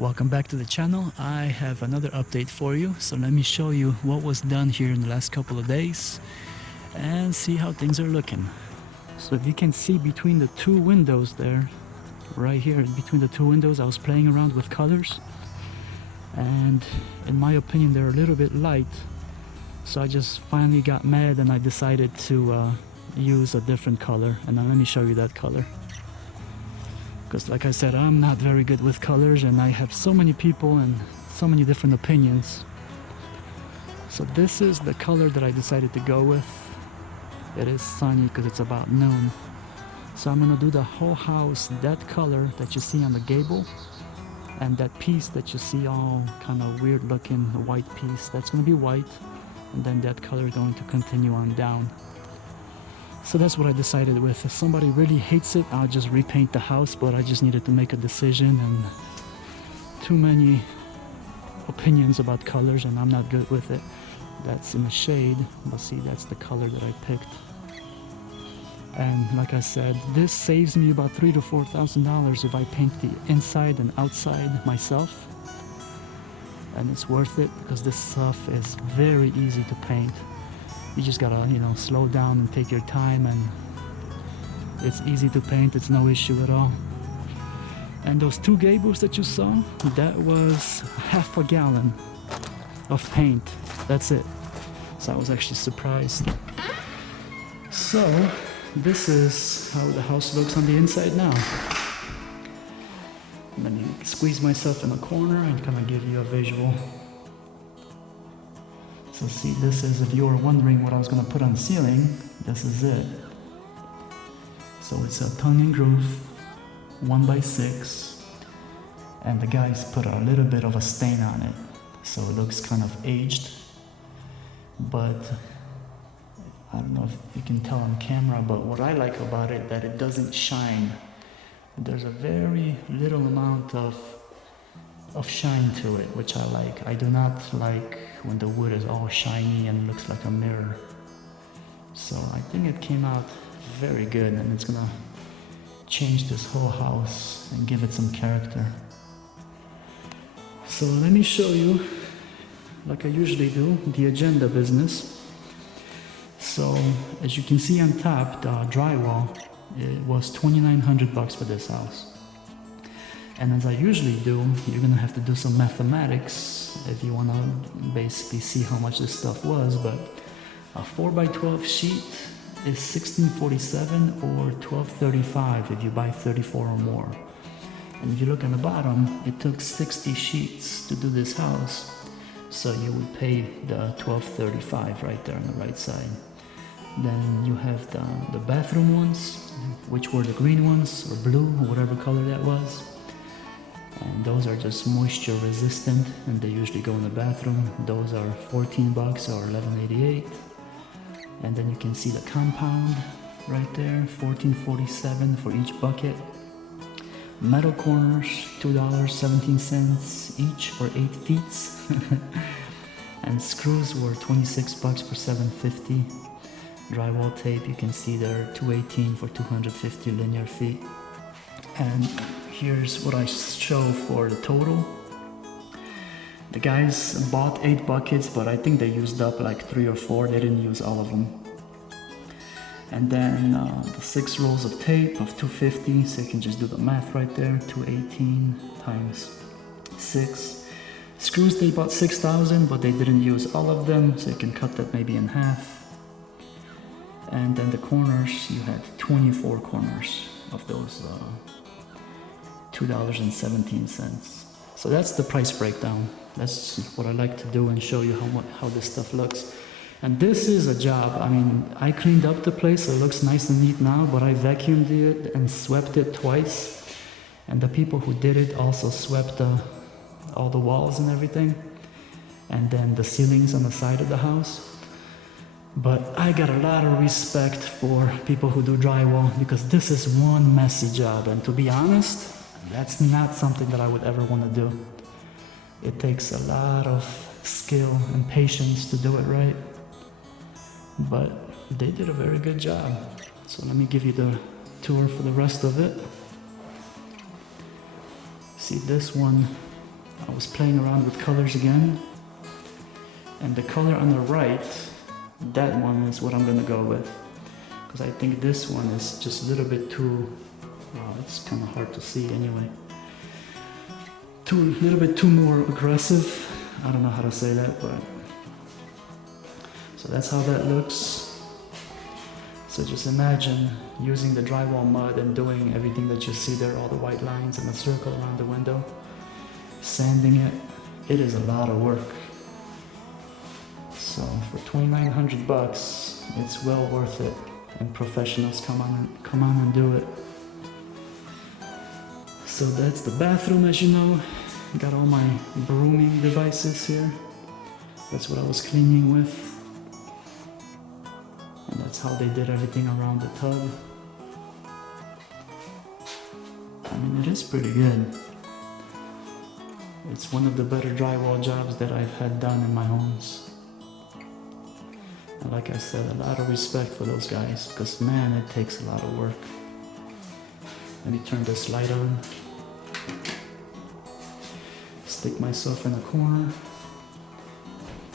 Welcome back to the channel. I have another update for you. So let me show you what was done here in the last couple of days and see how things are looking. So if you can see between the two windows there, right here between the two windows, I was playing around with colors, and in my opinion they're a little bit light. So I just finally got mad and I decided to use a different color, and now let me show you that color. Because like I said, I'm not very good with colors and I have so many people and so many different opinions. So this is the color that I decided to go with. It is sunny because it's about noon. So I'm gonna do the whole house that color that you see on the gable, and that piece that you see all kind of weird looking, the white piece, that's gonna be white, and then that color is going to continue on down. So that's what I decided with. If somebody really hates it, I'll just repaint the house, but I just needed to make a decision, and too many opinions about colors and I'm not good with it. That's in the shade, but see, that's the color that I picked. And like I said, this saves me about $3,000 to $4,000 if I paint the inside and outside myself. And it's worth it because this stuff is very easy to paint. You just gotta, slow down and take your time, and it's easy to paint. It's no issue at all. And those two gables that you saw, that was half a gallon of paint. That's it. So I was actually surprised. So this is how the house looks on the inside now. Let me squeeze myself in a corner and kind of give you a visual. So see, this is, if you were wondering what I was going to put on the ceiling, this is it. So it's a tongue and groove, 1x6, and the guys put a little bit of a stain on it, so it looks kind of aged. But I don't know if you can tell on camera, but what I like about it, that it doesn't shine. There's a very little amount of shine to it, which I like. I do not like when the wood is all shiny and looks like a mirror. So I think it came out very good, and it's gonna change this whole house and give it some character. So let me show you, like I usually do, the agenda business. So as you can see on top, the drywall, it was $2,900 for this house. And as I usually do, you're gonna have to do some mathematics if you wanna basically see how much this stuff was, but a 4x12 sheet is $1,647 or $1,235 if you buy 34 or more. And if you look on the bottom, it took 60 sheets to do this house, so you would pay the $1,235 right there on the right side. Then you have the bathroom ones, which were the green ones or blue or whatever color that was. And those are just moisture resistant, and they usually go in the bathroom. Those are $14 or $11.88. And then you can see the compound right there, $14.47 for each bucket. Metal corners, $2.17 each for 8 feet. And screws were $26 for 750. Drywall tape, you can see there, $218 for 250 linear feet. And here's what I show for the total. The guys bought 8 buckets, but I think they used up like 3 or 4. They didn't use all of them. And then the 6 rolls of tape of 250, so you can just do the math right there. 218 times 6. Screws, they bought 6,000, but they didn't use all of them, so you can cut that maybe in half. And then the corners, you had 24 corners of those $2.17. So that's the price breakdown. That's what I like to do and show you how this stuff looks. And this is a job. I mean, I cleaned up the place, so it looks nice and neat now, but I vacuumed it and swept it twice. And the people who did it also swept all the walls and everything, and then the ceilings on the side of the house. But I got a lot of respect for people who do drywall, because this is one messy job, and to be honest, that's not something that I would ever want to do. It takes a lot of skill and patience to do it right, but they did a very good job. So let me give you the tour for the rest of it. See, this one I was playing around with colors again, and the color on the right, that one is what I'm gonna go with, because I think this one is just a little bit too, well, it's kind of hard to see anyway, a little bit too more aggressive. I don't know how to say that, but so that's how that looks. So just imagine using the drywall mud and doing everything that you see there, all the white lines and the circle around the window, sanding it. It is a lot of work. So for 2,900 bucks, it's well worth it. And professionals come on and do it. So that's the bathroom, as you know. Got all my brooming devices here. That's what I was cleaning with. And that's how they did everything around the tub. I mean, it is pretty good. It's one of the better drywall jobs that I've had done in my homes. And like I said, a lot of respect for those guys, because man, it takes a lot of work. Let me turn this light on. Stick myself in a corner.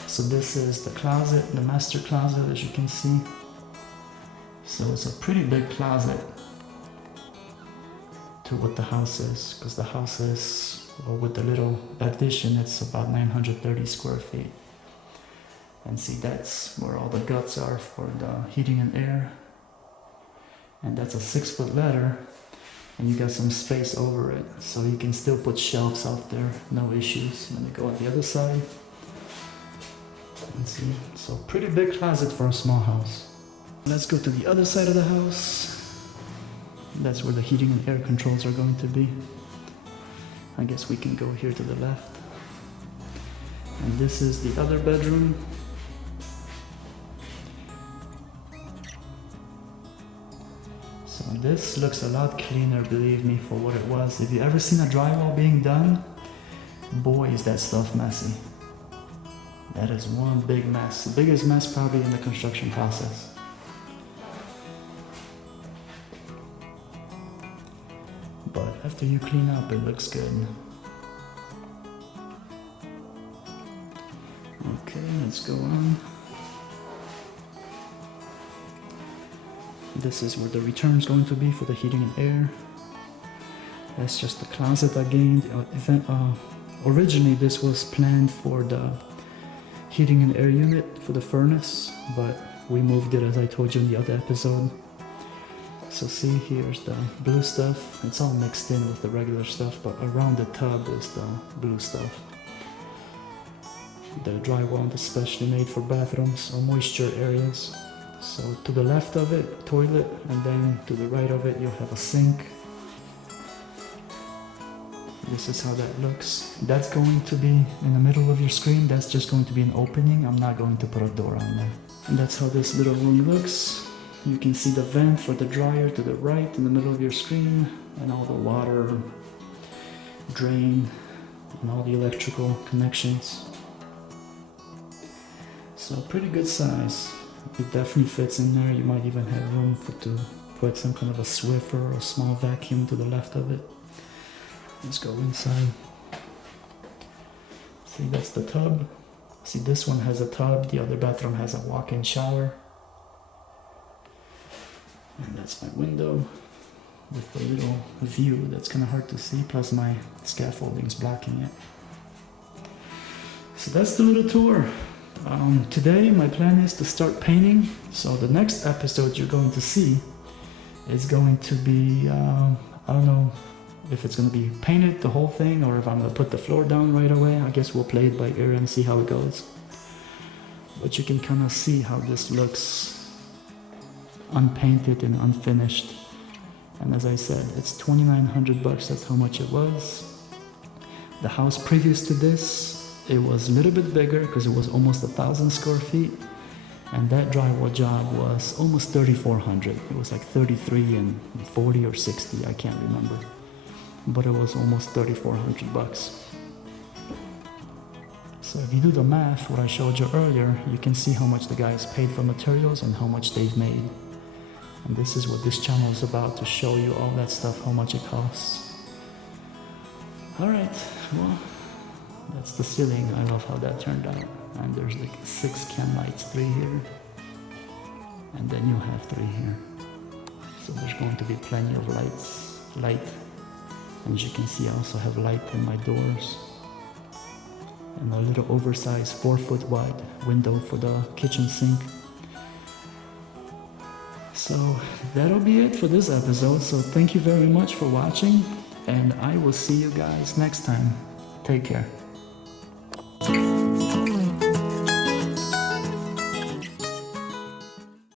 So this is the closet, the master closet, as you can see. So it's a pretty big closet to what the house is, because the house is, well, with the little addition, it's about 930 square feet. And see, that's where all the guts are for the heating and air. And that's a 6-foot ladder, and you got some space over it, so you can still put shelves out there, no issues. Let me go on the other side. And see, so pretty big closet for a small house. Let's go to the other side of the house. That's where the heating and air controls are going to be. I guess we can go here to the left. And this is the other bedroom. So this looks a lot cleaner, believe me, for what it was. If you ever seen a drywall being done, boy, is that stuff messy. That is one big mess. The biggest mess probably in the construction process. But after you clean up, it looks good. Okay, let's go on. This is where the return is going to be for the heating and air. That's just the closet I gained. Originally, this was planned for the heating and air unit for the furnace, but we moved it, as I told you in the other episode. So see, here's the blue stuff. It's all mixed in with the regular stuff, but around the tub is the blue stuff. The drywall is specially made for bathrooms or moisture areas. So to the left of it, toilet, and then to the right of it, you'll have a sink. This is how that looks. That's going to be in the middle of your screen. That's just going to be an opening. I'm not going to put a door on there. And that's how this little room looks. You can see the vent for the dryer to the right in the middle of your screen, and all the water drain and all the electrical connections. So pretty good size. It definitely fits in there. You might even have room to put some kind of a Swiffer or a small vacuum to the left of it. Let's go inside. See, that's the tub. See, this one has a tub. The other bathroom has a walk-in shower. And that's my window with the little view that's kind of hard to see, plus my scaffolding's blocking it. So that's the little tour. Today my plan is to start painting. So the next episode you're going to see is going to be, I don't know if it's going to be painted, the whole thing, or if I'm going to put the floor down right away. I guess we'll play it by ear and see how it goes. But you can kind of see how this looks unpainted and unfinished. And as I said, it's 2,900 bucks. That's how much it was. The house previous to this, it was a little bit bigger because it was almost 1,000 square feet, and that drywall job was almost 3,400. It was like 33 and 40 or 60, I can't remember, but it was almost 3,400 bucks. So if you do the math, what I showed you earlier, you can see how much the guys paid for materials and how much they've made. And this is what this channel is about, to show you all that stuff, how much it costs. Alright, well, That's the ceiling. I love how that turned out. And there's like 6 can lights, 3 here, and then you have 3 here. So there's going to be plenty of light. And as you can see, I also have light in my doors. And a little oversized 4-foot wide window for the kitchen sink. So that'll be it for this episode. So thank you very much for watching, and I will see you guys next time. Take care.